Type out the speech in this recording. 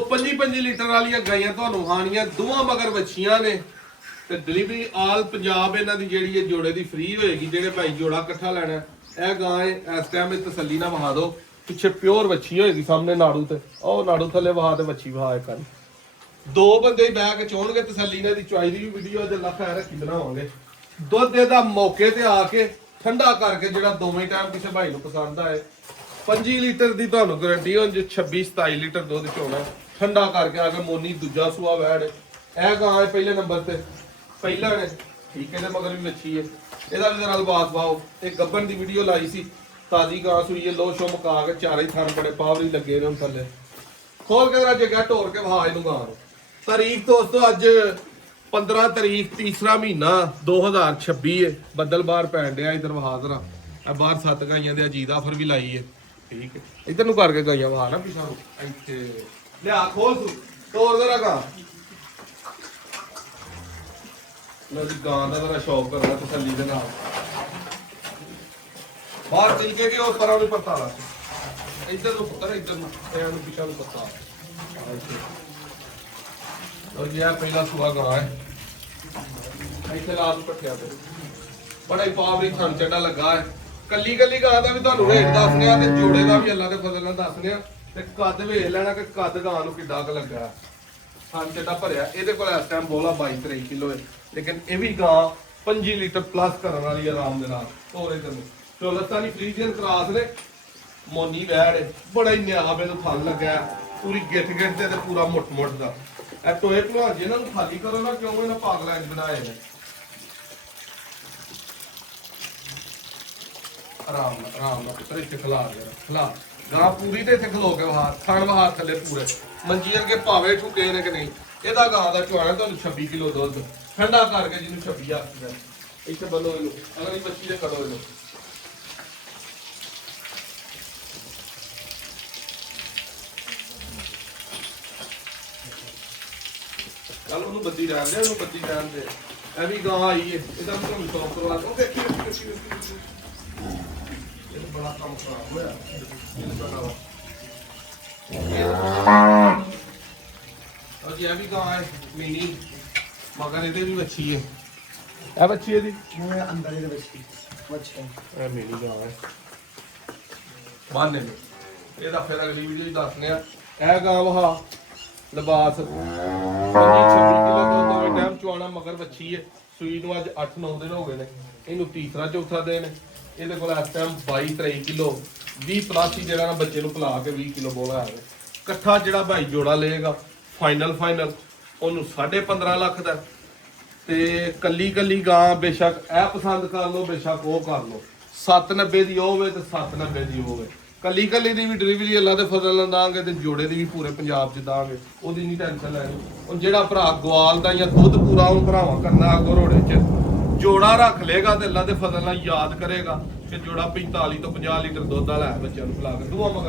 25 litre ਵਾਲੀਆਂ ਗਾਈਆਂ ਤੁਹਾਨੂੰ ਖਾਣੀਆਂ ਦੋਵਾਂ ਮਗਰ ਵੱਛੀਆਂ ਨੇ ਤੇ ਡਿਲੀਵਰੀ ਆਲ ਪੰਜਾਬ ਇਹਨਾਂ ਦੀ ਜਿਹੜੀ ਹੈ ਜੋੜੇ ਦੀ ਫ੍ਰੀ ਹੋਏਗੀ। ਜਿਹੜੇ ਭਾਈ ਜੋੜਾ ਇਕੱਠਾ ਲੈਣਾ ਇਹ ਗਾਂ ਇਸ ਟਾਈਮ ਇਹ ਤਸੱਲੀ ਨਾਲ ਵਹਾ ਦਿਓ। ਪਿੱਛੇ ਪਿਓਰ ਵੱਛੀ ਹੋਏਗੀ ਸਾਹਮਣੇ ਨਾੜੂ ਤੇ ਉਹ ਨਾੜੂ ਥੱਲੇ ਵਹਾ ਤੇ ਵੱਛੀ ਵਹਾ ਇੱਕ ਦੋ ਬੰਦੇ ਬਹਿ ਕੇ ਚੋਣਗੇ ਤਸੱਲੀ ਨਾਲ ਦੀ ਚੁਆਈ ਦੀ ਵੀ ਵੀਡੀਓ ਅੱਜ ਲੱਖ ਹੈ ਰੱਖੀ ਬਣਾਵਾਂਗੇ। ਦੁੱਧ ਇਹਦਾ ਮੌਕੇ ਤੇ ਆ ਕੇ ਠੰਡਾ ਕਰਕੇ ਜਿਹੜਾ ਦੋਵੇਂ ਟਾਈਮ ਕਿਸੇ ਭਾਈ ਨੂੰ ਪਸੰਦ ਆਏ 25 ਲੀਟਰ ਦੀ ਤੁਹਾਨੂੰ ਗਾਰੰਟੀ ਹੋ। 26-27 ਲੀਟਰ ਦੁੱਧ ਚੋਣਾ ਠੰਡਾ ਕਰਕੇ ਆ ਕੇ ਮੋਨੀ ਦੂਜਾ ਸੂਆ ਵੈੜ ਇਹ ਗਾਂ ਹੈ ਪਹਿਲੇ ਨੰਬਰ ਤੇ ਪਹਿਲਾ ਨੇ ਠੀਕ ਹੈ। ਮਗਰ ਵੀ ਵੱਛੀ ਹੈ ਇਹਦਾ ਵੀ ਨਾਲ ਬਾਤ ਪਾਓ। ਇਹ ਗੱਬਨ ਦੀ ਵੀਡੀਓ ਲਾਈ ਸੀ ਤਾਜ਼ੀ ਗਾਂ ਸੂਈ ਹੈ ਲੋ ਸ਼ੋ ਮਕਾ ਕੇ ਚਾਰੇ ਥਣ ਬੜੇ ਪਾਵਰੀ ਲੱਗੇ ਨੇ ਹੁਣ ਥੱਲੇ ਖੋਲ ਕੇ ਜਰਾ ਜਗ੍ਹਾ ਢੋਰ ਕੇ ਵਹਾ ਇਹਨੂੰ ਗਾਂ ਨੂੰ। ਤਾਰੀਖ ਦੋਸਤੋ ਅੱਜ 15 ਤਾਰੀਖ ਤੀਸਰਾ ਮਹੀਨਾ 2026 ਹੈ। ਬੱਦਲ ਬਾਹਰ ਪੈਣ ਡਿਆ ਇਧਰ ਵਹਾ ਦਰਾ ਆ ਬਾਹਰ 7 ਗਾਈਆਂ ਦੇ ਅਜੀਦ ਆਫਰ ਵੀ ਲਾਈ ਹੈ ਠੀਕ ਹੈ। ਇਧਰ ਨੂੰ ਕਰਕੇ ਗਾਈਆਂ ਵਹਾ ਨਾ ਪਿਛਾ ਨੂੰ ਇੱਥੇ ਲਿਆ ਖੋਲ ਤੂੰ ਤੋੜ ਦੇ ਰਗਾ ਲੋ ਜੀ ਗਾਂ ਦਾ ਜਰਾ ਸ਼ੌਕ ਕਰਦਾ ਤਸੱਲੀ ਦੇ ਨਾਲ ਬਾਹਰ ਚਲ ਕੇ ਉਹ ਪਰਾਂ ਨੂੰ ਪਤਾ ਲਾ ਇੱਧਰ ਨੂੰ ਪੁੱਤਰ ਇੱਧਰ ਨੂੰ ਪੈਰਾਂ ਨੂੰ ਪਿਛਾ ਨੂੰ ਪਤਾ ਲੋ ਜੀ ਆ ਪਹਿਲਾ ਸੁਆ ਗਾਂ ਹੈ ਇੱਥੇ ਲਾ ਨੂੰ ਪੱਠਿਆ ਤੇ ਬੜਾ ਹੀ ਪਾਵਰੀ ਥਣ ਚੱਡਾ ਲੱਗਾ ਹੈ। ਕੱਲੀ ਕੱਲੀ ਗਾਂ ਦਾ ਵੀ ਤੁਹਾਨੂੰ ਰੇਟ ਦੱਸਦੇ ਆ ਤੇ ਜੋੜੇ ਦਾ ਵੀ ਅੱਲਾ ਦੇ ਫਜ਼ਲ ਨਾਲ ਦੱਸਦੇ ਆ ਤੇ ਕੱਦ ਵੇਖ ਲੈਣਾ ਕਿ ਕੱਦ ਗਾਂ ਨੂੰ ਕਿੱਡਾ ਕ ਲੱਗਾ ਥਣ ਚੱਡਾ ਭਰਿਆ। ਇਹਦੇ ਕੋਲ ਇਸ ਟਾਈਮ ਬੋਲਾ 22-23 ਕਿਲੋ ਹੈ ਲੇਕਿਨ ਇਹ ਵੀ ਗਾਂ 25 ਲੀਟਰ ਪਲੱਸ ਕਰਨ ਵਾਲੀ ਆਰਾਮ ਦੇ ਨਾਲ ਤੋਰੇ ਤੈਨੂੰ ਚੋਲਸਤਾਨੀ ਫਰੀਜ਼ੀਅਨ ਕਰਾਸ ਨੇ ਮੋਨੀ ਵੈੜ ਬੜਾ ਹੀ ਨਿਆਬ ਇਹਨੂੰ ਥਣ ਲੱਗਾ ਪੂਰੀ ਗਿੱਟ ਗਿੱਟ ਤੇ ਪੂਰਾ ਮੁੱਠ ਮੁੱਠ ਦਾ ਇਹ ਟੋਏ ਭਲਵਾਨ ਜੀ ਇਹਨਾਂ ਨੂੰ ਖਾਲੀ ਕਰੋ ਨਾ ਕਿਉਂ ਇਹਨਾਂ ਪਾਗਲਾਂ ਇੰਜ ਬਣਾਏ ਨੇ ਆਰਾਮ ਨਾਲ ਪੁੱਤਰ ਇੱਥੇ ਖਿਲਾ ਦੇ ਖਿਲਾ ਗਾਂ ਪੂਰੀ ਤੇ ਇੱਥੇ ਖਲੋ ਕੇ ਬਾਹਰ ਥਣ ਬਾਹਰ ਥੱਲੇ ਪੂਰੇ ਮੰਜੀ ਅਰਗੇ ਭਾਵੇਂ ਠੁਕੇ ਨੇ ਕਿ ਨਹੀਂ। ਇਹਦਾ ਗਾਂ ਦਾ ਚੁਆਣਾ ਤੁਹਾਨੂੰ 26 ਕਿਲੋ ਦੁੱਧ ਠੰਡਾ ਕਰਕੇ ਜਿਹਨੂੰ 26 ਆਖਦਾ ਇੱਥੇ ਬੰਨੋ ਇਹਨੂੰ ਅਗਲੀ ਬੱਚੀ ਦੇ ਕਰੋ ਇਹਨੂੰ ਕੱਲ ਉਹਨੂੰ ਬੱਦੀ ਰਹਿਣ ਦੇ ਉਹਨੂੰ ਬੱਦੀ ਰਹਿਣ ਦੇ ਇਹ ਵੀ ਗਾਂ ਆਈ ਹੈ ਇਹਦਾ ਵੀ ਤੁਹਾਨੂੰ ਸ਼ੌਕ ਕਰਵਾ ਦੋ ਦੇਖੀ ਇਹ ਬੜਾ ਕੰਮ ਖਰਾਬ ਹੋਇਆ ਇਹ ਪਤਾ और ये भी गाँव है मिनी मगर ਇਹਦੇ ਵੀ ਵੱਛੀ ਹੈ ਇਹ ਵੱਛੀ ਇਹਦੀ ਅੰਦਰ ਇਹਦੇ ਵੱਛੀ ਇਹ ਮਿਨੀ ਗਾਂ ਹੈ ਬਾਨੇ ਨੇ ਇਹਦਾ ਫਿਰ ਅਗਲੀ ਵੀਡੀਓ 'ਚ ਦੱਸਨੇ ਆ। ਇਹ ਗਾਂ ਵਹਾ ਲਿਬਾਸ 25-26 ਕਿਲੋ ਤੋਂ ਦੋਵੇਂ ਟਾਈਮ ਚੁਆਣਾ ਮਗਰ ਵੱਛੀ ਹੈ ਸੂਈ ਨੂੰ ਅੱਜ 8-9 ਦਿਨ ਹੋ ਗਏ ਨੇ ਇਹਨੂੰ ਤੀਸਰਾ ਚੌਥਾ ਦਿਨ ਇਹਦੇ ਕੋਲ ਇਸ ਟਾਈਮ 22-23 ਕਿਲੋ 20 ਪਲੱਸ ਹੀ ਜਿਹੜਾ ਨਾ ਬੱਚੇ ਨੂੰ ਪਿਲਾ ਕੇ 20 ਕਿਲੋ ਬੋਲਾ ਆਵੇ ਇਕੱਠਾ ਜਿਹੜਾ ਭਾਈ ਜੋੜਾ ਲਏਗਾ ਫਾਈਨਲ ਉਹਨੂੰ 15.5 ਲੱਖ ਦਾ ਤੇ ਕੱਲੀ ਕੱਲੀ ਗਾਂ ਬੇਸ਼ੱਕ ਇਹ ਪਸੰਦ ਕਰ ਲਓ ਬੇਸ਼ੱਕ ਉਹ ਕਰ ਲਓ 790 ਦੀ ਹੋਵੇ ਤੇ 790 ਦੀ ਹੋਵੇ ਕੱਲੀ ਕੱਲੀ ਦੀ ਵੀ ਡਿਲੀਵਰੀ ਅੱਲਾ ਦੇ ਫਜ਼ਲ ਨਾਲ ਦਾਂਗੇ ਤੇ ਜੋੜੇ ਦੀ ਵੀ ਪੂਰੇ ਪੰਜਾਬ 'ਚ ਦਾਂਗੇ ਉਹਦੀ ਨਹੀਂ ਟੈਨਸ਼ਨ ਲੈਣੀ। ਹੁਣ ਜਿਹੜਾ ਭਰਾ ਗਵਾਲ ਦਾ ਜਾਂ ਦੁੱਧ ਪੂਰਾ ਉਹ ਭਰਾਵਾਂ ਕਰਨਾ ਅੱਗੋਂ ਰੋੜੇ 'ਚ ਜੋੜਾ ਰੱਖ ਲੇਗਾ ਤੇ ਅੱਲਾ ਦੇ ਫਜ਼ਲ ਨਾਲ ਯਾਦ ਕਰੇਗਾ ਕਿ ਜੋੜਾ 45 ਤੋਂ 50 ਲੀਟਰ ਦੁੱਧ ਵਾਲਾ ਹੈ ਬੱਚਿਆਂ ਨੂੰ ਪਿਲਾ ਕੇ ਦੋਵਾਂ ਮਗਰ